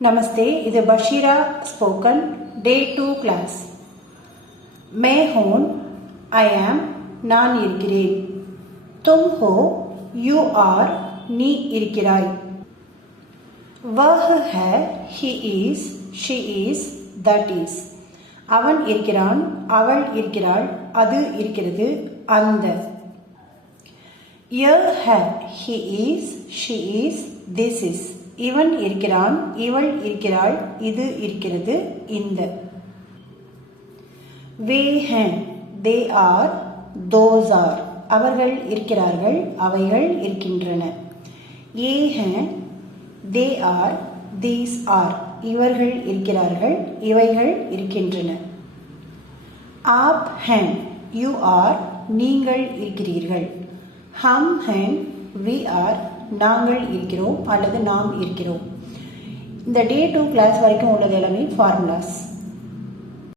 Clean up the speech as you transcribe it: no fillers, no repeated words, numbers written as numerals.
नमस्ते இது பஷீரா ஸ்போக்கன் டே 2 கிளாஸ் मैं हूँ आई एम நான் இருக்கிறேன் तुम हो you are நீ இருக்கிறாய் वह है he is she is that is அவன் இருக்கிறான் அவள் இருக்கிறாள் அது இருக்கிறது அந்த यह है he is she is this is இவன் இருக்கிறான் இவள் இருக்கிறாள் இது இருக்கிறது இந்த वे हैं they are those are அவர்கள் இருக்கிறார்கள் அவைகள் இருக்கின்றன ये हैं they are these are இவர்கள் இருக்கிறார்கள் இவைகள் இருக்கின்றன आप हैं you are நீங்கள் இருக்கிறீர்கள் हम हैं we are நாங்கள் இருக்கிறோம் அல்லது நாம் இருக்கிறோம் இந்த டே 2 கிளாஸ் வரைக்கும் உள்ளது எல்லாமே ஃபார்முலாஸ்